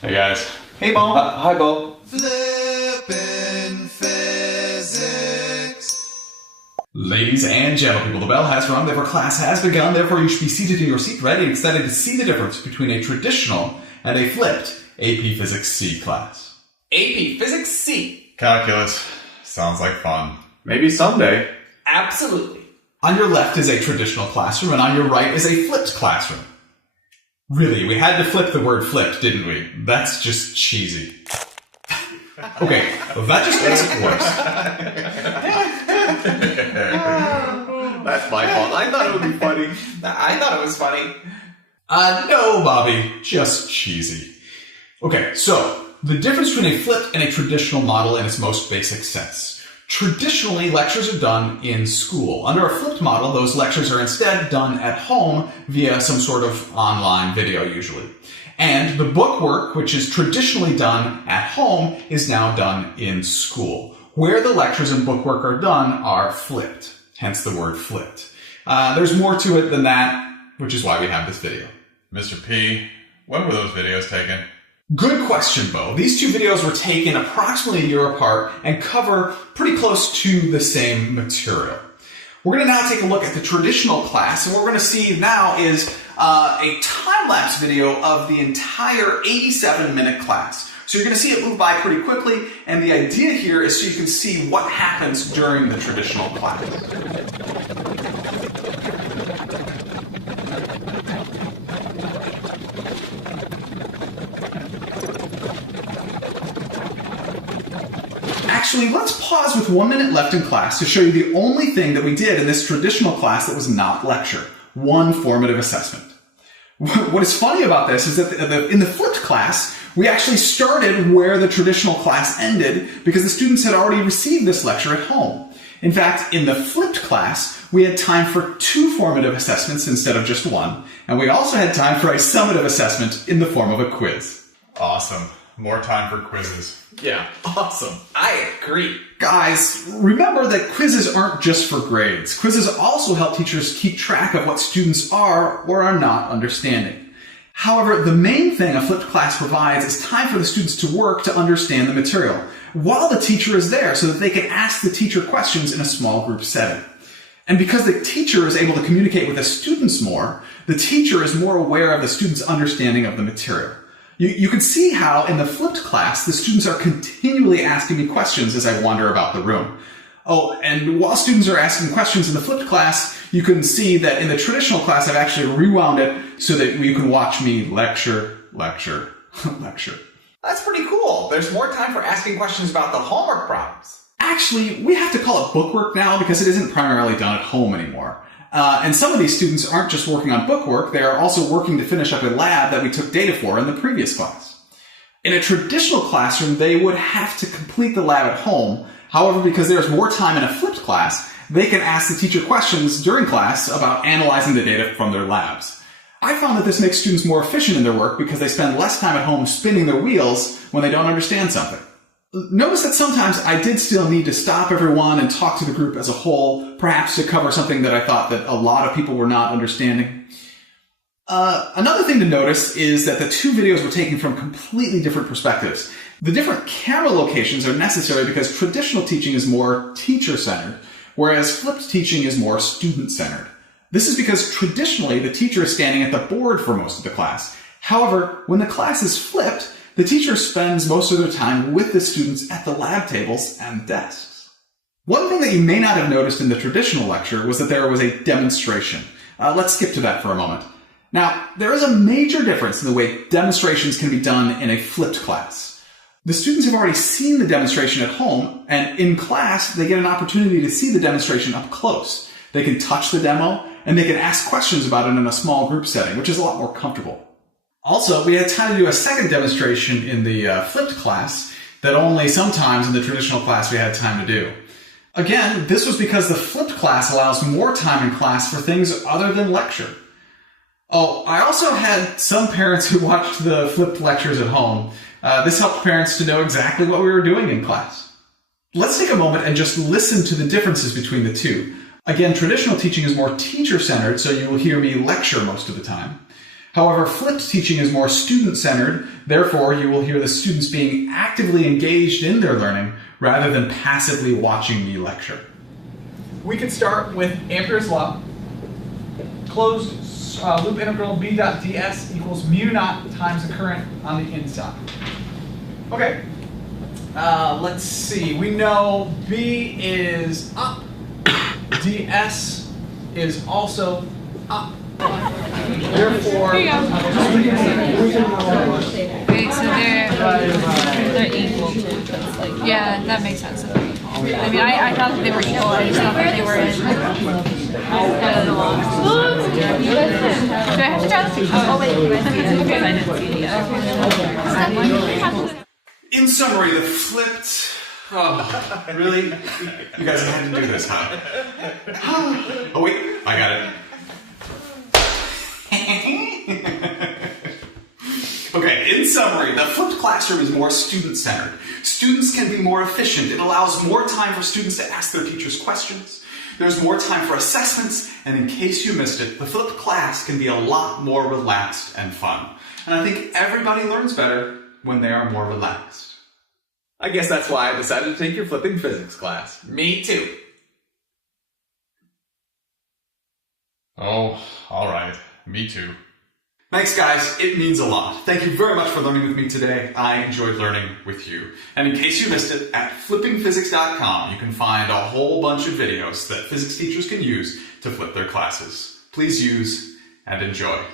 Hey guys. Hey Bo. Hi Bo. Flippin' Physics. Ladies and gentlemen, the bell has rung, therefore class has begun, therefore you should be seated in your seat, ready and excited to see the difference between a traditional and a flipped AP Physics C class. AP Physics C. Calculus. Sounds like fun. Maybe someday. Absolutely. On your left is a traditional classroom, and on your right is a flipped classroom. Really, we had to flip the word flipped, didn't we? That's just cheesy. Okay, well, that just makes it worse. That's my fault. I thought it would be funny. I thought it was funny. No, Bobby, just cheesy. Okay, so the difference between a flipped and a traditional model in its most basic sense. Traditionally, lectures are done in school. Under a flipped model, those lectures are instead done at home via some sort of online video, usually. And the bookwork, which is traditionally done at home, is now done in school. Where the lectures and bookwork are done are flipped, hence the word flipped. There's more to it than that, which is why we have this video. Mr. P, when were those videos taken? Good question, Bo. These two videos were taken approximately a year apart and cover pretty close to the same material. We're going to now take a look at the traditional class, and what we're going to see now is a time-lapse video of the entire 87-minute class. So you're going to see it move by pretty quickly, and the idea here is so you can see what happens during the traditional class. Actually, let's pause with 1 minute left in class to show you the only thing that we did in this traditional class that was not lecture. One formative assessment. What is funny about this is that in the flipped class, we actually started where the traditional class ended because the students had already received this lecture at home. In fact, in the flipped class, we had time for 2 formative assessments instead of just 1, and we also had time for a summative assessment in the form of a quiz. Awesome. More time for quizzes. Yeah, awesome. I agree. Guys, remember that quizzes aren't just for grades. Quizzes also help teachers keep track of what students are or are not understanding. However, the main thing a flipped class provides is time for the students to work to understand the material, while the teacher is there so that they can ask the teacher questions in a small group setting. And because the teacher is able to communicate with the students more, the teacher is more aware of the students' understanding of the material. You can see how in the flipped class, the students are continually asking me questions as I wander about the room. Oh, and while students are asking questions in the flipped class, you can see that in the traditional class, I've actually rewound it so that you can watch me lecture, lecture, lecture. That's pretty cool. There's more time for asking questions about the homework problems. Actually, we have to call it bookwork now because it isn't primarily done at home anymore. And some of these students aren't just working on bookwork, they are also working to finish up a lab that we took data for in the previous class. In a traditional classroom, they would have to complete the lab at home. However, because there's more time in a flipped class, they can ask the teacher questions during class about analyzing the data from their labs. I found that this makes students more efficient in their work because they spend less time at home spinning their wheels when they don't understand something. Notice that sometimes I did still need to stop everyone and talk to the group as a whole, perhaps to cover something that I thought that a lot of people were not understanding. Another thing to notice is that the 2 videos were taken from completely different perspectives. The different camera locations are necessary because traditional teaching is more teacher-centered, whereas flipped teaching is more student-centered. This is because traditionally the teacher is standing at the board for most of the class. However, when the class is flipped, the teacher spends most of their time with the students at the lab tables and desks. One thing that you may not have noticed in the traditional lecture was that there was a demonstration. Let's skip to that for a moment. Now, there is a major difference in the way demonstrations can be done in a flipped class. The students have already seen the demonstration at home, and in class, they get an opportunity to see the demonstration up close. They can touch the demo, and they can ask questions about it in a small group setting, which is a lot more comfortable. Also, we had time to do a second demonstration in the flipped class that only sometimes in the traditional class we had time to do. Again, this was because the flipped class allows more time in class for things other than lecture. Oh, I also had some parents who watched the flipped lectures at home. This helped parents to know exactly what we were doing in class. Let's take a moment and just listen to the differences between the two. Again, traditional teaching is more teacher-centered, so you will hear me lecture most of the time. However, flipped teaching is more student-centered, therefore you will hear the students being actively engaged in their learning rather than passively watching me lecture. We could start with Ampere's law. Closed loop integral B dot ds equals mu naught times the current on the inside. Okay, let's see. We know B is up, ds is also up. Therefore, Here you go. Okay, so they're equal. Yeah, that makes sense. I mean, I thought that they were equal. I just thought that they were in. Do I have to try this? Oh wait, okay. I didn't see it. In summary, the flipped... Oh, really? You guys had to do this, huh? Oh wait, I got it. Okay, in summary, the flipped classroom is more student-centered. Students can be more efficient. It allows more time for students to ask their teachers questions. There's more time for assessments, and in case you missed it, the flipped class can be a lot more relaxed and fun. And I think everybody learns better when they are more relaxed. I guess that's why I decided to take your flipping physics class. Me too. Oh, alright. Me too. Thanks, guys. It means a lot. Thank you very much for learning with me today. I enjoyed learning with you. And in case you missed it, at flippingphysics.com, you can find a whole bunch of videos that physics teachers can use to flip their classes. Please use and enjoy.